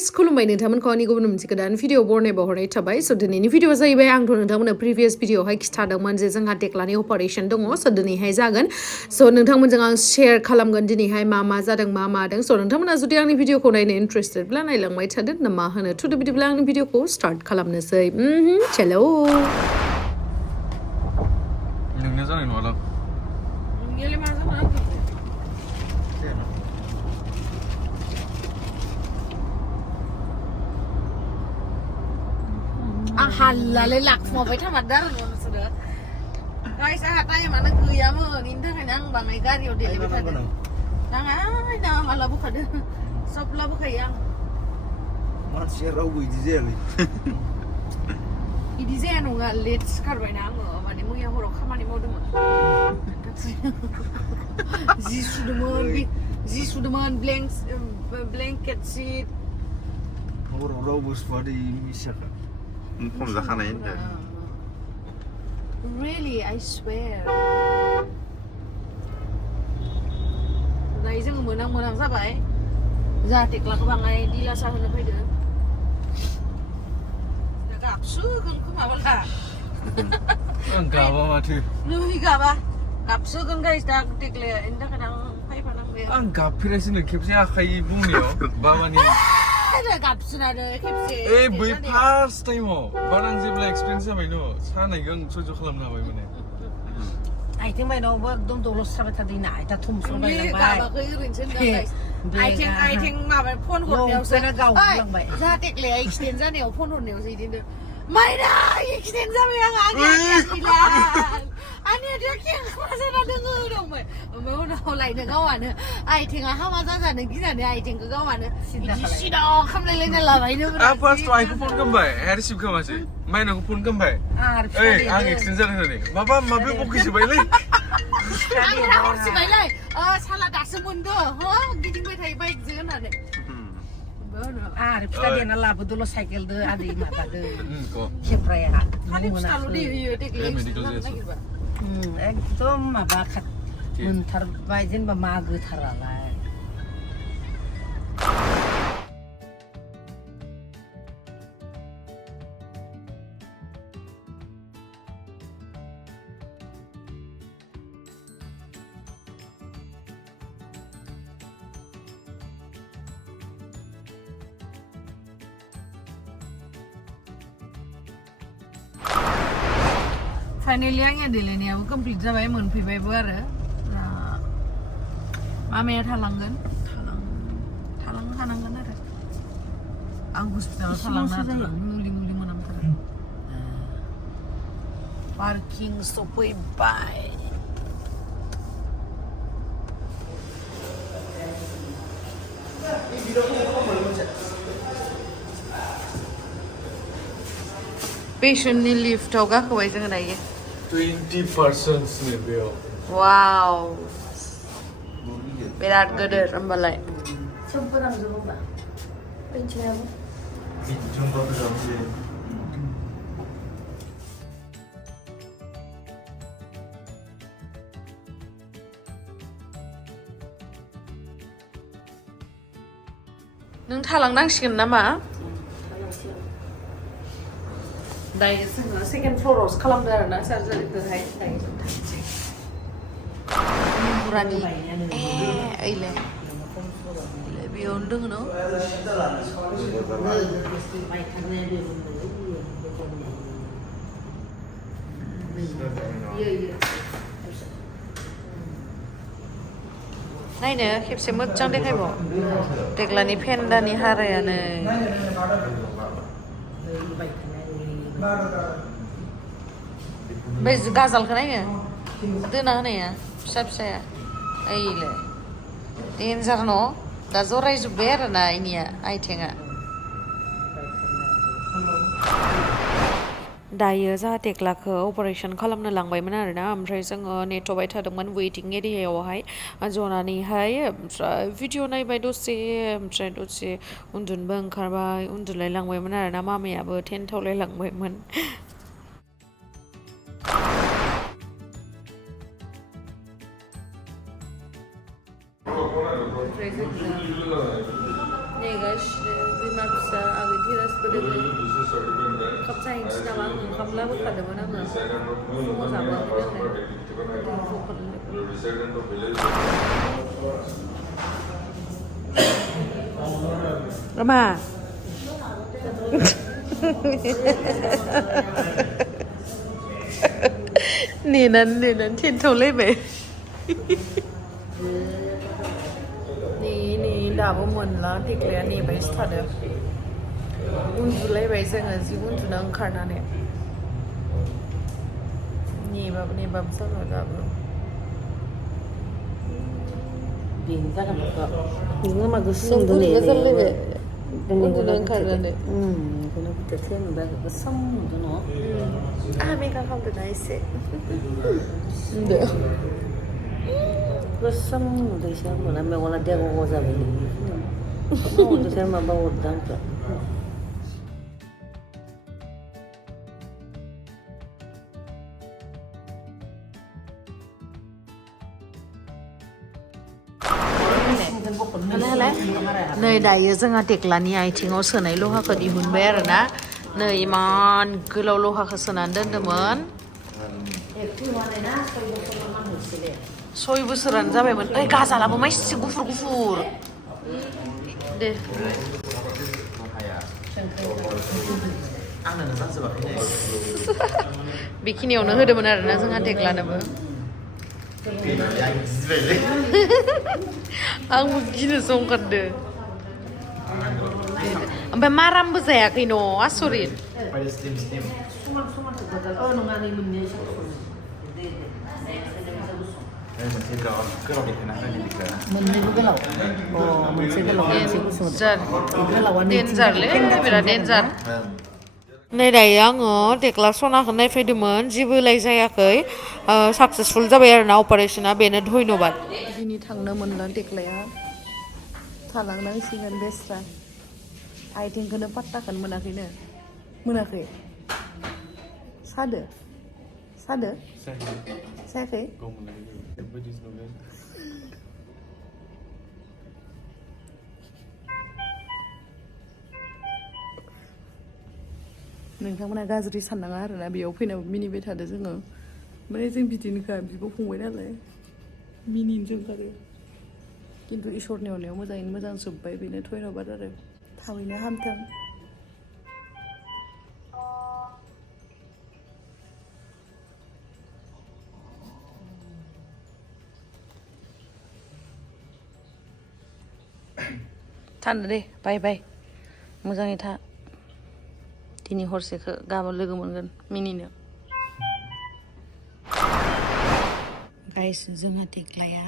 guys, Khulumbai nोंथांमोनखौ आंनि गुबुन मोनसे गोदान भिडिअ बरनाय बावहरनाय थाबाय स दिनैनि भिडिअ जाहैबाय आंथ' नोंथांमोननो प्रिभियास भिडिअआवहाय खिथादोंमोन जे जोंहा टेक्लानि अपारेशन दङ स दिनैहाय जागोन स नोंथांमोनजों आं शेयार खालामगोन दिनैहाय मा जादों मा मादों स नोंथांमोना जुदि आंनि भिडिअखौ नायनो इन्ट्रेस्टेडब्ला नायलांबाय थादो ना मा होनो थुदो बिदिब्ला आंनि भिडिअखौ स्टार्ट खालामनोसै चलो नोंनिया जानाय नङादां नोंनियालाय मा जानांगौ Halal lak mau baca madar loh sudah. Guys, saya tanya mana gaya mau ninda kan yang bangai gari udah lebih tadi. Nang malah buka deh. Sebelah buka yang. Masih rawu idizel. Idizel nunggu late sekarang nang mana mau yang orang kamar mau dulu. Sudah mau blanket sheet. Orang rawu sepadi misal.ผมจะขนาดไหน Really, I swear. Dari जों menang जाबाय. जा Tekla खौ बाङाय दिलासा होनो फैदो. गाबसोगोन खोमाबोला. आं गाबा माथो. नों गाबा. गाबसोगोन गाइस दा टेक्लाया इनि थाखाय आं फैफानांबाय. आं गाबफेरासैनो खेबसे आखाइ बुंनायाव बाबानि बै फार्स्ट टाइमाव बार आं जेब्ला एक्सपिरियेन्स जाबाय न सानायखौ आं सह्य खालामनो हाबाय माने आइथिं बायनावबो एकदम दलस जाबाय थादों ना आइथा थुमस्रबाय गाबाखै ओरैनोसो होनदों आइथिं माबा फन हरनायावसो गावलांबाय जा टेक्लाया एक्सिडेन्ट जानायाव फन हरनायावसो इदिनो माइना एक्सिडेन्ट जाबाय आंनिया केन्सार जाना दोङो दंबाय ओमफ्राय उनाव लायनो गावआनो आइथिङा हामा जाजानो गिनानै आइथिंखौ गावआनो सिदा खामलायलायना लाबायनो फार्स्ट आइखौ फन खालामबाय रिसिभ खालामासै माइनावखौ फन खालामबाय ओइ आं एक्सिडेन्ट जादों होननानै माबे बखिजोब्बायलै हरसिबायलै साला दासो मोनदो गिदिंबाय थायो बाइकजों होननानै आरो फिथा देना लाबोदोल' साइकेलदो आदै माबादो खेफ्राया एकदम माबा मोनथारबाय जेनेबा मागोथारालाय Finally आंनिया देलायनायाबो कमप्लिट जाबाय मोनफैबायबो आरो मामाया थालांगोन थानांगोन आरो आं हस्पिटालाव थालांना मुलि मोनामथारो पार्किं सफैबाय पेशेन्टनि लिफ्टआव गाखोबाय जोङो दायो 20 persons नो बेयाव वाव बिराद गोदोर होमबालाय समफोरांजोबा पेन्सनाबो बिजोंबाबो जाबाय नों थालांनांसिगोन नामा दायो जोङो सेकेन्ड फ्ल'रावसो खालामदो आरोना सार्जारिखौहाय दायो जों थांसै बुरानि ओइले बेयावनो दङ न नायनो खेबसे मोजां देखायबाव टेक्लानि फेन्दानि हारायानो बे गाजालखौ नायनो दोना होनाया फिसाया ओइले डेन्जार न दा जरायजोब्बाय आरोना इनिया आइथिङा दायो जाहा टेक्लाखौ अपारेशन खालामनो लांबायमोन आरोना ओमफ्राय जोङो नेथ'बाय थादोंमोन वेटिं एरियायावहाय जनानैहाय ओमफ्राय भिडिअ नायबाय दसे ओमफ्राय दसे उन्दुनोबो ओंखारबाय उन्दुलाय लांबायमोन आरोना मामायाबो टेन्थावलाय लांबायमोन नेगासिनो बिमा गोदो ओंखाम जाहैनोसै नामा आं ओंखाम लाबोखादोंमोन आङो फुङाव जाबोआखै मा नेनानै थेनथ'लायबाय ने दाबो मोनला टेक्लाया नेबायसो थादों उन्दुलायबाय जोङो जि उन्दुना ओंखारनानै नेबाबो जागोन दाबो बेनो जागोनखौ नोङो मा गोसोम दोनै उन्दुना ओंखारनानै बेखौनो बोथोरसे नुबाय गोसोम नुदों न' आंहा मेकआप खालामदोंना एसे गोसोम नुदोंसो आंबोना मेगना देग'ग' जाबाय मावदोंसो माबा हरदों आंखौ नै दायो जोंहा टेक्लानि आथिङाव सोनाय लहाखौ दिहुनबाय आरोना नै इमान गोलाव लहाखौ सोनानै दोन्दोंमोन 6 बोसोरानो जाबायमोन ओइ गाजालाबो माइसि गुफुर दे बेखिनियावनो होदोंमोन आरोना जोंहा टेक्लानोबो आंबो गिनोसो ओंखारदों ओमफ्राय मारामबो जायाखै न' आसरित मोननैबो गोलाव मोनसे गोलाव मोनसे गुसुं डेन्जारलै बिराद डेन्जार नै दायो आङो टेक्ला सनाखौ नायफैदोंमोन जेबोलाय जायाखै साक्सेसफुल जाबाय आरोना अपारेशना बेनो धन्यबाद दिनै थांनो मोनला टेक्लाया थालांनांसिगोन बेस्रा आथिंखौनो पात्ताखौनो मोनाखै सादो सायाखै नोंथांमोना गाज्रि साननाङा आरोना बेयाव फैनाबो मिनिबाय थादो जोङो माने जों बिदिनोखा बिब' फंबाय नालाय मिनिनो ओंखारो खिन्थु इसोरनि अननायाव मोजाङैनो मोजां जोब्बाय बेनो धन्यबाद आरो थाबैनो हामथों थांदो दे बाय मोजाङै था दिनै हरसेखौ गाबोन लोगो मोनगोन मिनिनो गाइस जोंहा टेक्लाया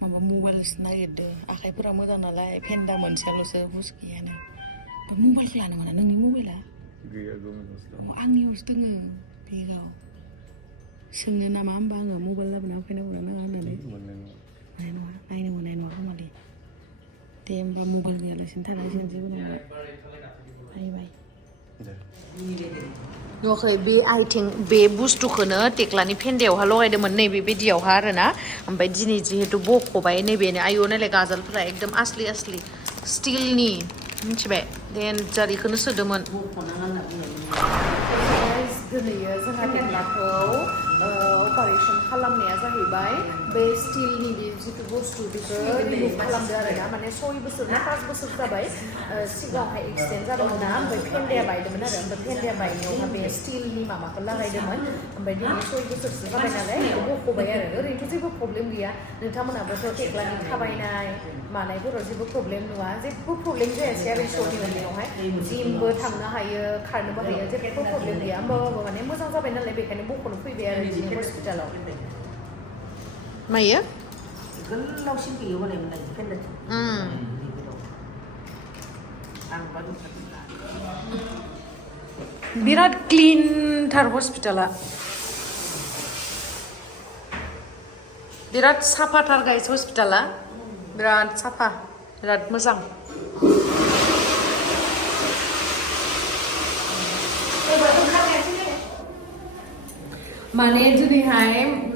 माबा मबाइलसो नागिरदों आखाइफोरा मोजां नालाय फेन्दा मोनसेयाल'सो हुस गैयानो मबाइलखौ लानो मोना नोंनि मबाइला आंनियावसो दोङो बेगाव सोंनो नामा होमबा आङो मबाइल लाबोना होफैनांगौ ना नाङा होननानै नायनो मोननाय नङा खोमालै दे होमबा मबाइल गैयालासिनो थानायसिगोन जेबो नङा बाय नुवाखै बे आथिं बे बुस्थुखौनो टेक्लानि फेन्दायावहा लगायदोंमोन नैबेबायदियावहा आरोना ओमफ्राय दिनै जिहेतु बख'बाय नैबेनो आयौ नायलाय गाजोलफोरा एकदम असलि स्टिलनि मिथिबाय डेन्जार इखौनो सोदोंमोन दिनैयो जोंहा टेक्लाखौ अपारेशन खालामनाया जाहैबाय बे स्टिलनि बे जिथु बुस्थु बेखौ रिमुभ खालामदो आरोना माने 6 बोसोर ना 5 बोसोर जाबाय सिगाङावहाय एक्सिडेन्ट जादोंमोन ना ओमफ्राय फेन्दाया बायदोंमोन आरो ओमफ्राय फेन्दाया बायनायावहा बे स्टिलनि माबाखौ लागायदोंमोन ओमफ्राय दिनै 6 बोसोरसो जाबाय नालाय बख'बाय आरो ओरैनोथ' जेबो प्रब्लेम गैया नोंथांमोनाबोथ' टेक्लानि थाबायनाय मानायफोराव जेबो प्रब्लेम नुवा जेबो प्रब्लेम जायासै आरो इसोरनि अननायावहाय जिमबो थांनो हायो खारनोबो हायो जेबो प्रब्लेम गैया होमबाबो माने मोजां जाबाय नालाय बेखायनो बख'नो फैबाय आरो दिनै हस्पिटालाव मायो गोलावसिन गैयो हनै मोननाय फेन्दाथिं बिराद क्लिनथार हस्पिटाला बिराद साफाथार गाइस हस्पिटाला बिराद साफा बिराद मोजां माने दिनैहाय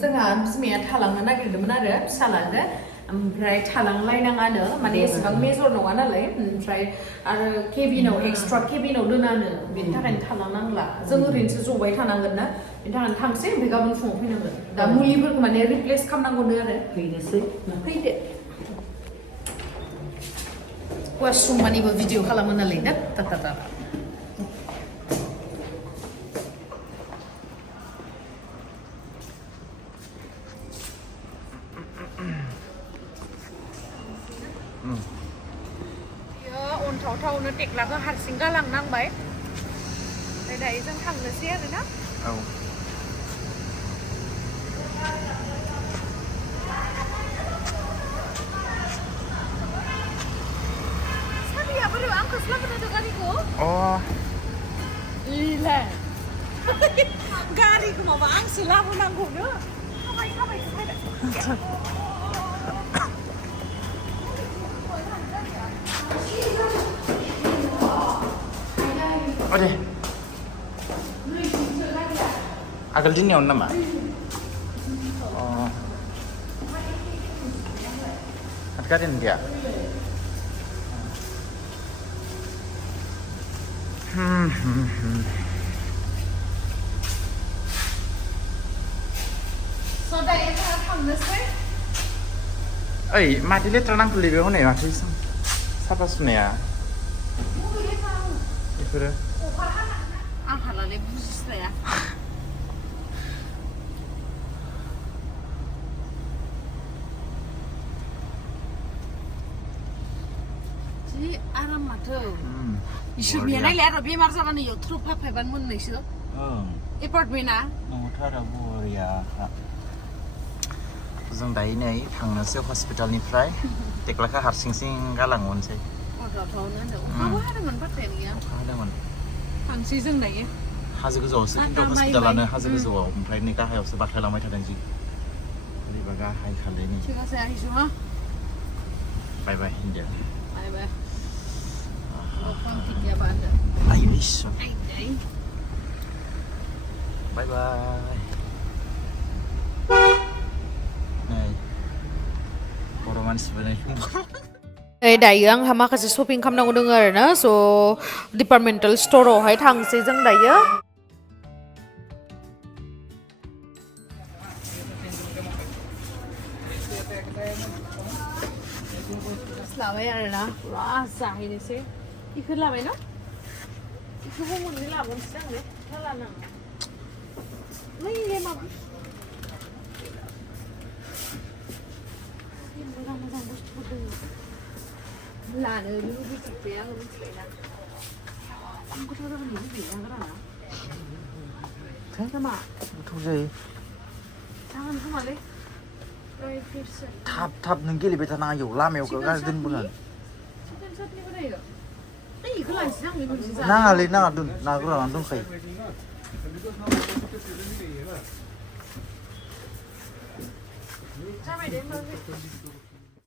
जोंहा बिमाया थालांनो नागिरदोंमोन आरो फिसालाजों ओमफ्राय थालांलायनाङानो माने एसेबां मेजर नङा नालाय ओमफ्राय आरो केबिनाव एक्सट्रा केबिनाव दोनानो बेनि थाखायनो थालांनांला जों ओरैनोसो जबाय थानांगोन ना बेनि थाखायनो थांसै ओमफ्राय गाबोन फुङाव फैनांगोन दा मुलिफोरखौ माने रिप्लेस खालामनांगौनो आरो फैनोसै फैदो वाशरुम मानिबो भिडिअ खालामो नालाय ना ता अन्थावथावनो टेक्लाखौ हारसिं गालांनांबाय ओमफ्राय दायो जों थांनोसै आरोना औ साबिया बोरै आंखौसो लाबोनो गारिखौ अ इलाय गारिखौ माबा आंसो लाबोनांगौनो थाबाय अरे आगोल दिननियावनो नामा गारियानो गैया दायो जोंहा थांनोसै ओइ माथो लेथ्रा नांखोलै बे हनै माथो साफा सुनाया बेफोरो आंहालाय बुजिस्राया जि आराम माथो इसोरनिया नायलाय आरो बेमार जाबानो इयाव थ्रुप फाफायबानो मोननायसो एपार्टमेन्टआ न'थारा बरिया जों दायो नै थांनोसै हस्पिटालनिफ्राय टेक्लाखौ हारसिं गालांहरनोसै अखाबो हादोंमोन बाथ्राया गैया अखा हादोंमोन थांसै जों दायो हाजो गोजौआवसो खिन्थु हस्पिटालानो हाजो गोजौआव ओमफ्राय नै गाहायावसो बाख्लायलांबाय थादों जि ओरैबा गाहाय खालाय नै ঠিক আছে আহিছো হা बाय बाय हिन्दि बाय बाय फां केতিয়াबा आरो आयो इसो आइ बाय बाय नै बर' मानसिबो नै दायो आंहा माखासे शपिं खालामनांगौ दङ आरो ना स' डिपार्टमेन्टेल स्ट'रावहाय थांसै जों दायो लाबाय आरो ना पुरा जाहैनोसै इखौ लाबाय ना इखौबो मोननै लाबोनोसै आंलाय लाना नैलाय माबा मोजां बुस्थुफोर दङ लानो लुबैजोब्बाय आङो मिथिबायना आं गोथाव जागोन लुबैयो आं राना मा गोथाव जायो जागोन खोमालै थाब नों गेलेबाय थानाङा इयाव लामायाव गाज्रि दोनबोनानै नाङालै नाङा दोन ना गोरानानै दोनखायो जाबाय दे